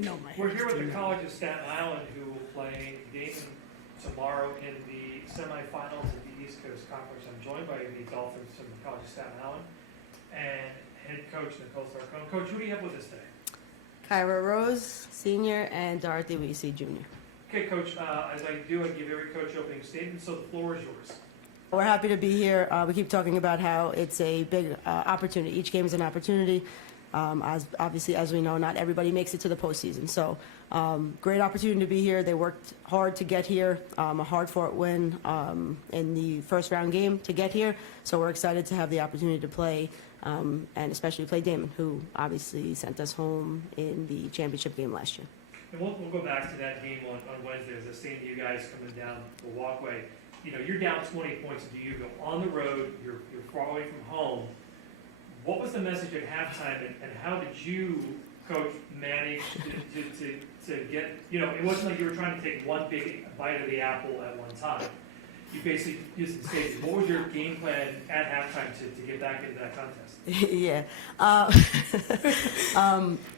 know my We're here with the hands. College of Staten Island, who will play Daemen tomorrow in the semifinals of the East Coast Conference. I'm joined by the Dolphins from the College of Staten Island and head coach Nicole Sarcone. Coach, who do you have with us today? Kyra Rose, senior, and Dorothy Wiese, junior. Okay, Coach, as I do, I give every coach opening statement, so the floor is yours. We're happy to be here. We keep talking about how it's a big opportunity. Each game is an opportunity. Obviously, as we know, not everybody makes it to the postseason. So, great opportunity to be here. They worked hard to get here, a hard-fought win in the first-round game to get here. So we're excited to have the opportunity to play, and especially play Daemen, who obviously sent us home in the championship game last year. And we'll go back to that game on Wednesday. As I was saying to you guys coming down the walkway, you know, you're down 20 points to you go on the road, you're far away from home. What was the message at halftime, and how did you, Coach, manage to get, you know, it wasn't like you were trying to take one big bite of the apple at one time. You basically used the stage. What was your game plan at halftime to get back into that contest? Yeah.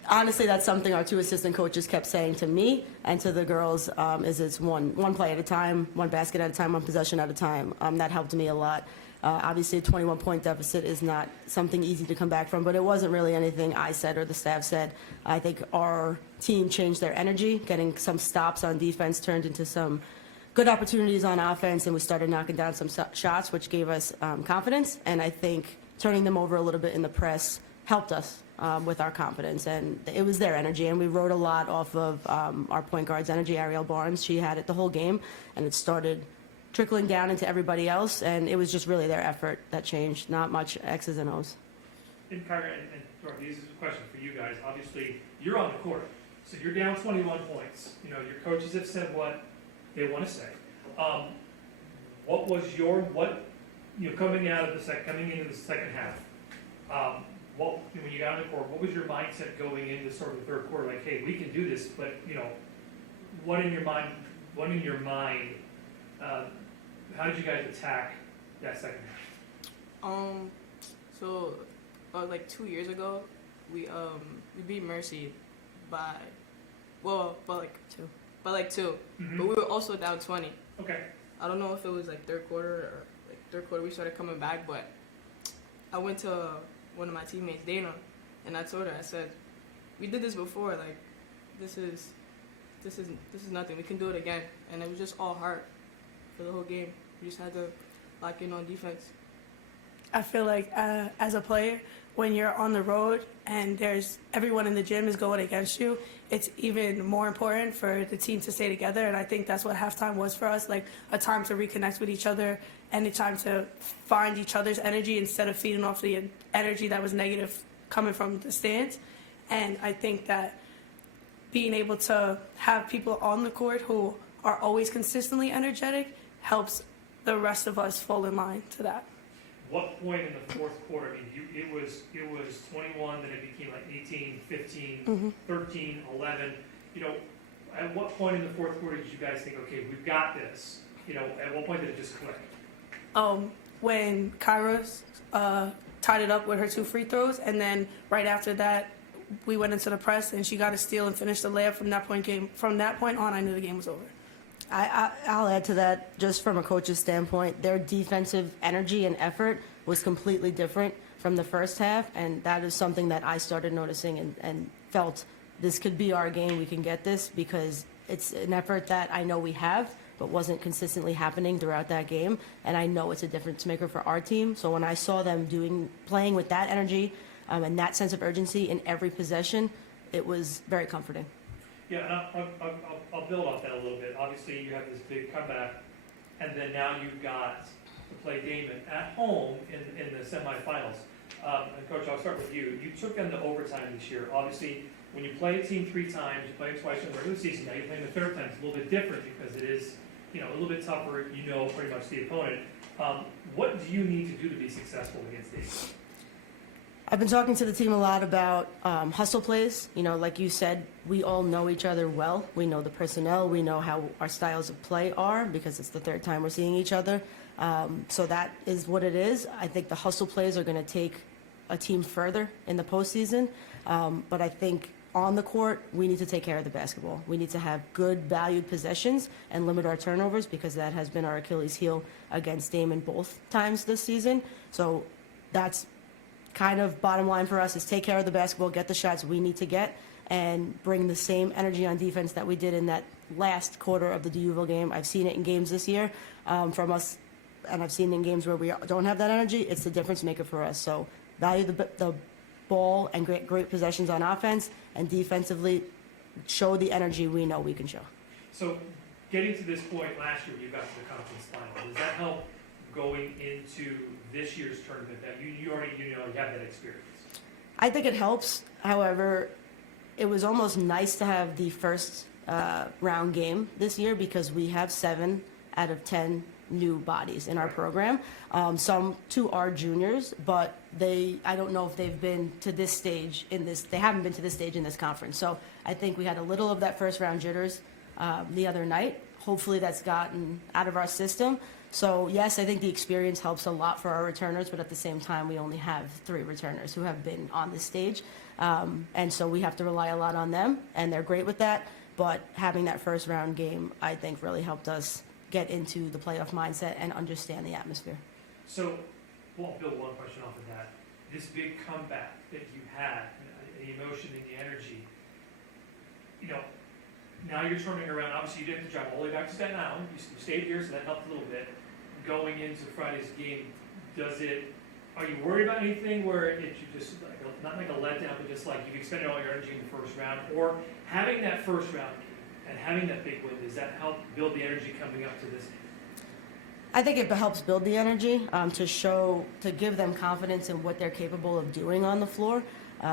Honestly, that's something our two assistant coaches kept saying to me and to the girls, is it's one play at a time, one basket at a time, one possession at a time. That helped me a lot. Obviously, a 21-point deficit is not something easy to come back from, but it wasn't really anything I said or the staff said. I think our team changed their energy, getting some stops on defense turned into some good opportunities on offense, and we started knocking down some shots, which gave us confidence. And I think turning them over a little bit in the press helped us with our confidence, and it was their energy. And we rode a lot off of our point guard's energy, Ariel Barnes. She had it the whole game, and it started trickling down into everybody else, and it was just really their effort that changed, not much X's and O's. And Kyra and Dorothy, this is a question for you guys. Obviously, you're on the court, so you're down 21 points. You know, your coaches have said what they want to say. What was coming into the second half? When you got on the court, what was your mindset going into sort of the third quarter? Like, hey, we can do this, but you know, what in your mind? How did you guys attack that second half? So about like 2 years ago, we beat Mercy by like two. Mm-hmm. But we were also down 20. Okay. I don't know if it was like third quarter we started coming back, but I went to one of my teammates, Daemen, and I told her, I said, we did this before, like this is nothing. We can do it again. And it was just all heart for the whole game. We just had to lock in on defense. I feel like as a player, when you're on the road and there's everyone in the gym is going against you, it's even more important for the team to stay together. And I think that's what halftime was for us, like a time to reconnect with each other and a time to find each other's energy instead of feeding off the energy that was negative coming from the stands. And I think that being able to have people on the court who are always consistently energetic helps the rest of us fall in line to that. What point in the fourth quarter? I mean, it was 21, then it became like 18, 15, 13, 11. You know, at what point in the fourth quarter did you guys think, okay, we've got this? You know, at what point did it just click? When Kyra tied it up with her 2 free throws, and then right after that, we went into the press and she got a steal and finished the layup. From that point on, I knew the game was over. I'll add to that, just from a coach's standpoint, their defensive energy and effort was completely different from the first half, and that is something that I started noticing and felt this could be our game, we can get this, because it's an effort that I know we have, but wasn't consistently happening throughout that game, and I know it's a difference maker for our team. So when I saw them playing with that energy and that sense of urgency in every possession, it was very comforting. Yeah, and I'll build off that a little bit. Obviously, you have this big comeback, and then now you've got to play Daemen at home in the semifinals. And Coach, I'll start with you. You took them to overtime this year. Obviously, when you play a team 3 times, you play twice in the regular season. Now you're playing the third time. It's a little bit different because it is, you know, a little bit tougher. You know pretty much the opponent. What do you need to do to be successful against Daemen? I've been talking to the team a lot about hustle plays. You know, like you said, we all know each other well. We know the personnel. We know how our styles of play are because it's the third time we're seeing each other. So that is what it is. I think the hustle plays are going to take a team further in the postseason. But I think on the court, we need to take care of the basketball. We need to have good, valued possessions and limit our turnovers because that has been our Achilles heel against Daemen both times this season. So that's kind of bottom line for us is take care of the basketball, get the shots we need to get, and bring the same energy on defense that we did in that last quarter of the DUville game. I've seen it in games this year from us, and I've seen it in games where we don't have that energy. It's the difference maker for us. So value the ball and great possessions on offense, and defensively show the energy we know we can show. So getting to this point last year, you got to the conference final. Does that help going into this year's tournament that you already you have that experience? I think it helps. However, it was almost nice to have the first round game this year because we have 7 out of 10 new bodies in our program. Some 2 are juniors, but I don't know if they've been to this stage they haven't been to this stage in this conference. So I think we had a little of that first round jitters the other night. Hopefully that's gotten out of our system. So yes, I think the experience helps a lot for our returners, but at the same time, we only have 3 returners who have been on this stage. And so we have to rely a lot on them, and they're great with that. But having that first round game, I think, really helped us get into the playoff mindset and understand the atmosphere. So, well, Bill, one question off of that. This big comeback that you had, the emotion and the energy, now you're turning around. Obviously, you didn't drive all the way back to Staten Island. You stayed here, so that helped a little bit. Going into Friday's game, are you worried about anything where you just, not like a letdown, but just like you've expended all your energy in the first round? Or having that first round game and having that big win, does that help build the energy coming up to this game? I think it helps build the energy to give them confidence in what they're capable of doing on the floor.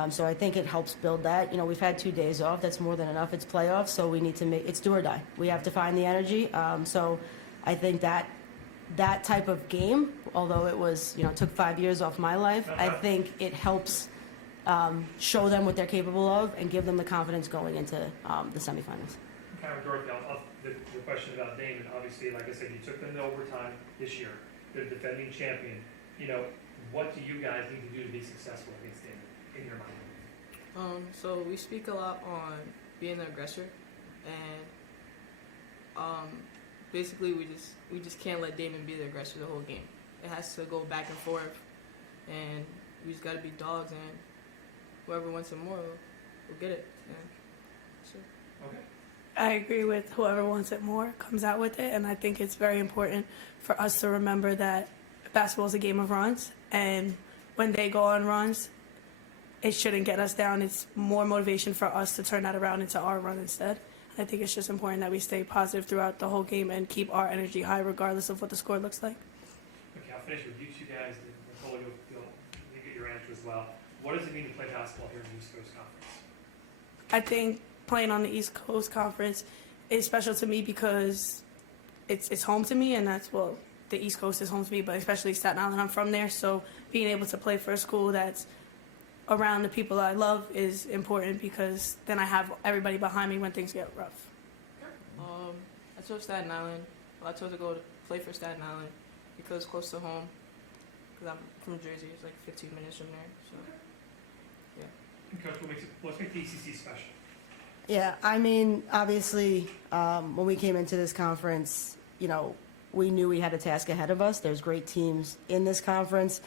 So I think it helps build that. We've had 2 days off. That's more than enough. It's playoffs, so we need to it's do or die. We have to find the energy. So I think that type of game, although it was, took 5 years off my life, I think it helps show them what they're capable of and give them the confidence going into the semifinals. Kyra, Dorothy, the question about Daemen, obviously, like I said, you took them to overtime this year. They're the defending champion. What do you guys need to do to be successful against Daemen, in your mind? So we speak a lot on being the aggressor, and basically we just can't let Daemen be the aggressor the whole game. It has to go back and forth, and we just got to be dogs, and whoever wants it more will get it. Yeah. Sure. Okay. I agree with whoever wants it more comes out with it, and I think it's very important for us to remember that basketball is a game of runs, and when they go on runs, it shouldn't get us down. It's more motivation for us to turn that around into our run instead. I think it's just important that we stay positive throughout the whole game and keep our energy high regardless of what the score looks like. Okay, I'll finish with you two guys. Nicole, you'll get your answer as well. What does it mean to play basketball here in the East Coast Conference? I think playing on the East Coast Conference is special to me because it's home to me, and the East Coast is home to me, but especially Staten Island. I'm from there, so being able to play for a school that's around the people I love is important because then I have everybody behind me when things get rough. I chose Staten Island. Well, I chose to go to play for Staten Island because it's close to home. Because I'm from Jersey, it's like 15 minutes from there. So, yeah. And Coach, what's make the ECC special? Yeah, I mean, obviously, when we came into this conference, we knew we had a task ahead of us. There's great teams in this conference.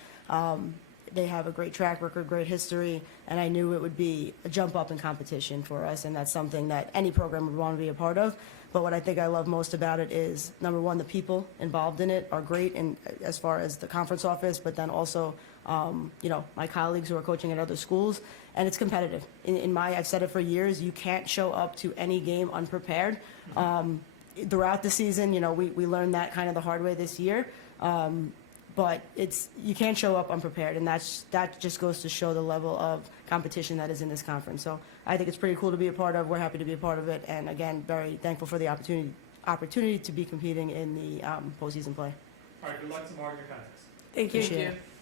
They have a great track record, great history, and I knew it would be a jump up in competition for us, and that's something that any program would want to be a part of. But what I think I love most about it is, number one, the people involved in it are great, and as far as the conference office, but then also, my colleagues who are coaching at other schools, and it's competitive. I've said it for years, you can't show up to any game unprepared. Throughout the season, we learned that kind of the hard way this year. But you can't show up unprepared, and that just goes to show the level of competition that is in this conference. So I think it's pretty cool to be a part of. We're happy to be a part of it, and again, very thankful for the opportunity to be competing in the postseason play. All right, good luck tomorrow in your contest. Thank you. Appreciate Thank it. you.